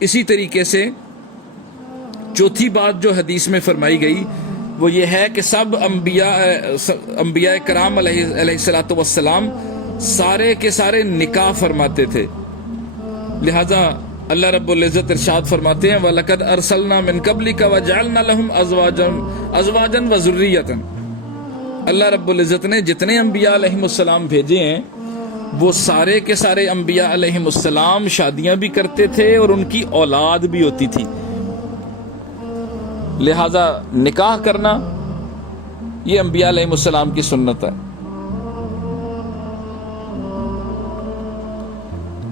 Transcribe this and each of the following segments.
اسی طریقے سے چوتھی بات جو حدیث میں فرمائی گئی وہ یہ ہے کہ سب انبیاء کرام علیہ الصلوۃ والسلام سارے کے سارے نکاح فرماتے تھے. لہذا اللہ رب العزت ارشاد فرماتے ہیں وَلَقَدْ أَرْسَلْنَا مِن قَبْلِكَ وَجَعَلْنَا لَهُمْ أَزْوَاجًا وَذُرِّيَّةً. اللہ رب العزت نے جتنے انبیاء علیہم السلام بھیجے ہیں وہ سارے کے سارے انبیاء علیہم السلام شادیاں بھی کرتے تھے اور ان کی اولاد بھی ہوتی تھی. لہذا نکاح کرنا یہ انبیاء علیہم السلام کی سنت ہے.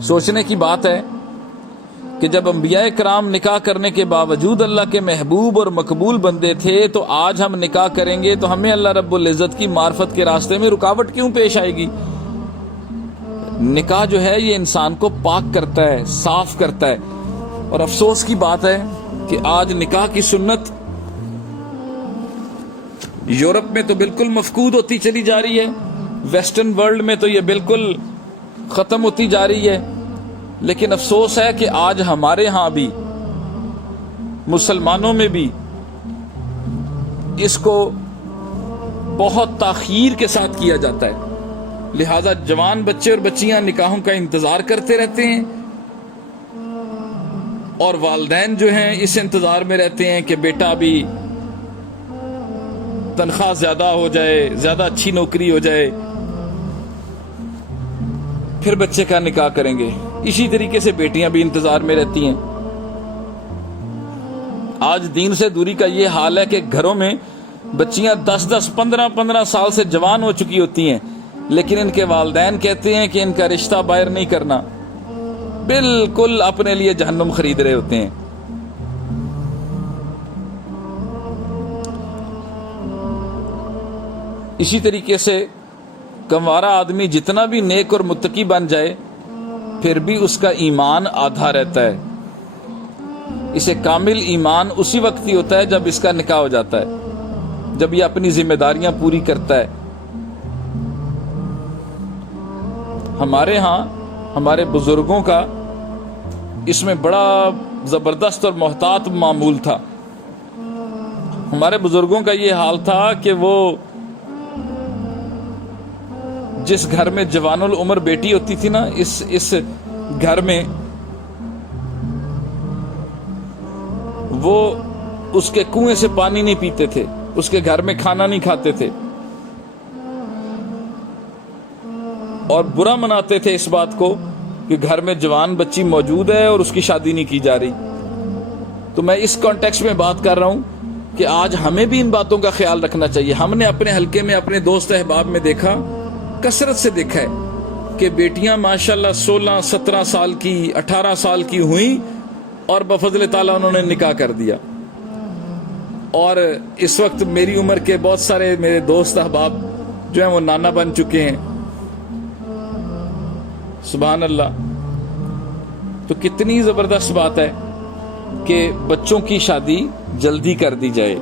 سوچنے کی بات ہے کہ جب انبیاء کرام نکاح کرنے کے باوجود اللہ کے محبوب اور مقبول بندے تھے تو آج ہم نکاح کریں گے تو ہمیں اللہ رب العزت کی معرفت کے راستے میں رکاوٹ کیوں پیش آئے گی؟ نکاح جو ہے یہ انسان کو پاک کرتا ہے، صاف کرتا ہے. اور افسوس کی بات ہے کہ آج نکاح کی سنت یورپ میں تو بالکل مفقود ہوتی چلی جا رہی ہے، ویسٹرن ورلڈ میں تو یہ بالکل ختم ہوتی جا رہی ہے. لیکن افسوس ہے کہ آج ہمارے ہاں بھی مسلمانوں میں بھی اس کو بہت تاخیر کے ساتھ کیا جاتا ہے. لہذا جوان بچے اور بچیاں نکاحوں کا انتظار کرتے رہتے ہیں اور والدین جو ہیں اس انتظار میں رہتے ہیں کہ بیٹا بھی تنخواہ زیادہ ہو جائے، زیادہ اچھی نوکری ہو جائے، پھر بچے کا نکاح کریں گے. اسی طریقے سے بیٹیاں بھی انتظار میں رہتی ہیں. آج دین سے دوری کا یہ حال ہے کہ گھروں میں بچیاں 10 15 سال سے جوان ہو چکی ہوتی ہیں لیکن ان کے والدین کہتے ہیں کہ ان کا رشتہ باہر نہیں کرنا. بالکل اپنے لیے جہنم خرید رہے ہوتے ہیں. اسی طریقے سے کنوارا آدمی جتنا بھی نیک اور متقی بن جائے پھر بھی اس کا ایمان آدھا رہتا ہے. اسے کامل ایمان اسی وقت ہی ہوتا ہے جب اس کا نکاح ہو جاتا ہے، جب یہ اپنی ذمہ داریاں پوری کرتا ہے. ہمارے ہاں ہمارے بزرگوں کا اس میں بڑا زبردست اور محتاط معمول تھا. ہمارے بزرگوں کا یہ حال تھا کہ وہ جس گھر میں جوان العمر بیٹی ہوتی تھی نا اس گھر میں وہ اس کے کنویں سے پانی نہیں پیتے تھے، اس کے گھر میں کھانا نہیں کھاتے تھے اور برا مناتے تھے اس بات کو کہ گھر میں جوان بچی موجود ہے اور اس کی شادی نہیں کی جا رہی. تو میں اس کانٹیکسٹ میں بات کر رہا ہوں کہ آج ہمیں بھی ان باتوں کا خیال رکھنا چاہیے. ہم نے اپنے حلقے میں اپنے دوست احباب میں دیکھا، کثرت سے دیکھا ہے کہ بیٹیاں ماشاءاللہ 16 17 سال کی 18 سال کی ہوئیں اور بفضل تعالیٰ انہوں نے نکاح کر دیا. اور اس وقت میری عمر کے بہت سارے میرے دوست احباب جو ہیں وہ نانا بن چکے ہیں. سبحان اللہ. تو کتنی زبردست بات ہے کہ بچوں کی شادی جلدی کر دی جائے،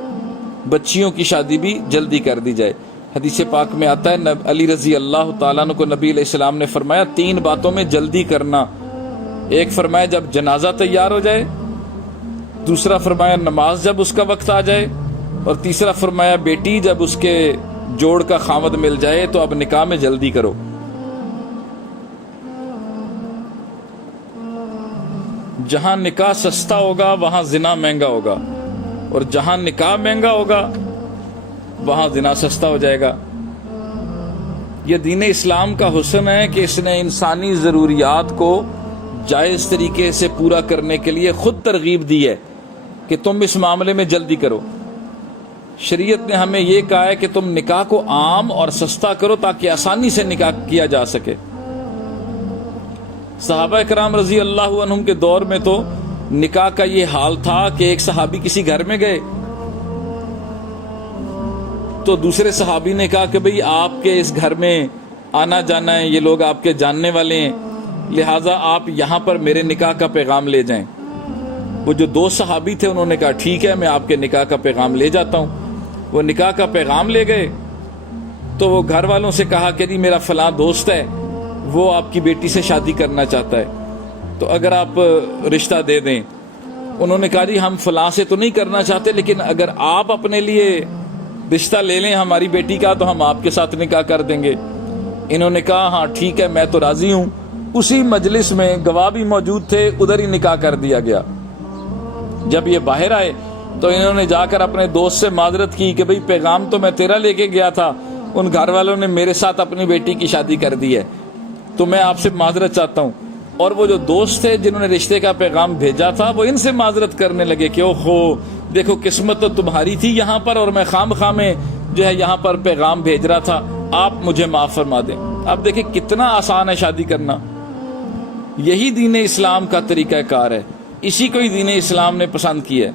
بچیوں کی شادی بھی جلدی کر دی جائے. حدیث پاک میں آتا ہے علی رضی اللہ تعالیٰ عنہ کو نبی علیہ السلام نے فرمایا 3 باتوں میں جلدی کرنا. ایک فرمایا جب جنازہ تیار ہو جائے، دوسرا فرمایا نماز جب اس کا وقت آ جائے، اور تیسرا فرمایا بیٹی جب اس کے جوڑ کا خاوند مل جائے تو اب نکاح میں جلدی کرو. جہاں نکاح سستا ہوگا وہاں زنا مہنگا ہوگا، اور جہاں نکاح مہنگا ہوگا وہاں زنا سستا ہو جائے گا. یہ دین اسلام کا حسن ہے کہ اس نے انسانی ضروریات کو جائز طریقے سے پورا کرنے کے لیے خود ترغیب دی ہے کہ تم اس معاملے میں جلدی کرو. شریعت نے ہمیں یہ کہا ہے کہ تم نکاح کو عام اور سستا کرو تاکہ آسانی سے نکاح کیا جا سکے. صحابہ کرام رضی اللہ عنہم کے دور میں تو نکاح کا یہ حال تھا کہ ایک صحابی کسی گھر میں گئے تو دوسرے صحابی نے کہا کہ بھئی آپ کے اس گھر میں آنا جانا ہے، یہ لوگ آپ کے جاننے والے ہیں، لہٰذا آپ یہاں پر میرے نکاح کا پیغام لے جائیں. وہ جو 2 صحابی تھے انہوں نے کہا ٹھیک ہے میں آپ کے نکاح کا پیغام لے جاتا ہوں. وہ نکاح کا پیغام لے گئے تو وہ گھر والوں سے کہا کہ جی میرا فلاں دوست ہے وہ آپ کی بیٹی سے شادی کرنا چاہتا ہے. تو اگر آپ رشتہ دے دیں. انہوں نے کہا جی ہم فلاں سے تو نہیں کرنا چاہتے, لیکن اگر آپ اپنے لیے رشتہ لے لیں ہماری بیٹی کا تو ہم آپ کے ساتھ نکاح کر دیں گے. انہوں نے کہا ہاں ٹھیک ہے میں تو راضی ہوں. اسی مجلس میں گواہ بھی موجود تھے, ادھر ہی نکاح کر دیا گیا. جب یہ باہر آئے تو انہوں نے جا کر اپنے دوست سے معذرت کی کہ بھئی پیغام تو میں تیرا لے کے گیا تھا, ان گھر والوں نے میرے ساتھ اپنی بیٹی کی شادی کر دی ہے, تو میں آپ سے معذرت چاہتا ہوں. اور وہ جو دوست تھے جنہوں نے رشتے کا پیغام بھیجا تھا وہ ان سے معذرت کرنے لگے کہ اوہو دیکھو قسمت تو تمہاری تھی یہاں پر, اور میں خام میں جو ہے یہاں پر پیغام بھیج رہا تھا, آپ مجھے معاف فرما دیں. اب دیکھیں کتنا آسان ہے شادی کرنا. یہی دین اسلام کا طریقہ کار ہے, اسی کو ہی دین اسلام نے پسند کیا ہے.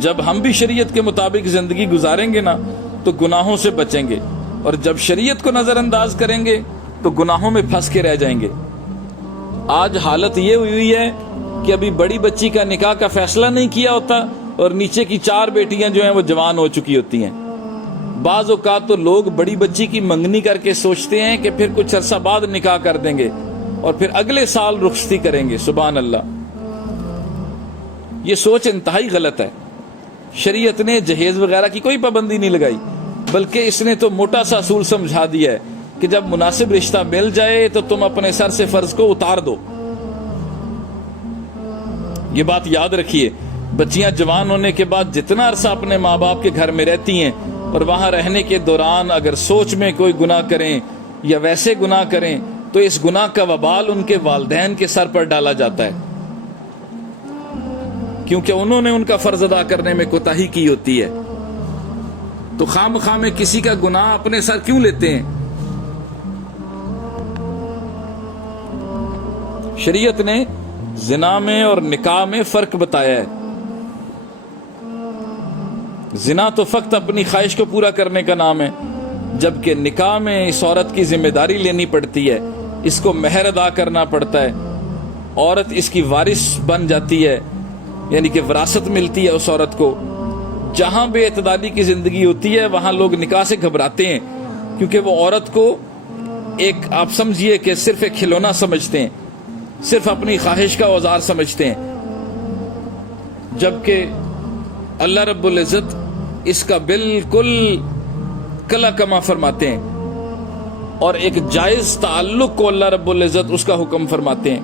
جب ہم بھی شریعت کے مطابق زندگی گزاریں گے نا تو گناہوں سے بچیں گے, اور جب شریعت کو نظر انداز کریں گے تو گناہوں میں پھنس کے رہ جائیں گے. آج حالت یہ ہوئی ہے کہ ابھی بڑی بچی کا نکاح کا فیصلہ نہیں کیا ہوتا اور نیچے کی 4 بیٹیاں جو ہیں وہ جوان ہو چکی ہوتی ہیں. بعض اوقات تو لوگ بڑی بچی کی منگنی کر کے سوچتے ہیں کہ پھر کچھ عرصہ بعد نکاح کر دیں گے اور پھر اگلے سال رخصتی کریں گے. سبحان اللہ, یہ سوچ انتہائی غلط ہے. شریعت نے جہیز وغیرہ کی کوئی پابندی نہیں لگائی, بلکہ اس نے تو موٹا سا اصول سمجھا دیا ہے کہ جب مناسب رشتہ مل جائے تو تم اپنے سر سے فرض کو اتار دو. یہ بات یاد رکھیے, بچیاں جوان ہونے کے بعد جتنا عرصہ اپنے ماں باپ کے گھر میں رہتی ہیں اور وہاں رہنے کے دوران اگر سوچ میں کوئی گناہ کریں یا ویسے گناہ کریں تو اس گناہ کا وبال ان کے والدین کے سر پر ڈالا جاتا ہے, کیونکہ انہوں نے ان کا فرض ادا کرنے میں کوتاہی کی ہوتی ہے. تو خام میں کسی کا گناہ اپنے سر کیوں لیتے ہیں؟ شریعت نے زنا میں اور نکاح میں فرق بتایا ہے. زنا تو فقط اپنی خواہش کو پورا کرنے کا نام ہے, جبکہ نکاح میں اس عورت کی ذمہ داری لینی پڑتی ہے, اس کو مہر ادا کرنا پڑتا ہے, عورت اس کی وارث بن جاتی ہے, یعنی کہ وراثت ملتی ہے اس عورت کو. جہاں بے اعتدالی کی زندگی ہوتی ہے وہاں لوگ نکاح سے گھبراتے ہیں, کیونکہ وہ عورت کو ایک آپ سمجھیے کہ صرف ایک کھلونا سمجھتے ہیں, صرف اپنی خواہش کا اوزار سمجھتے ہیں, جبکہ اللہ رب العزت اس کا بالکل کلا کما فرماتے ہیں, اور ایک جائز تعلق کو اللہ رب العزت اس کا حکم فرماتے ہیں.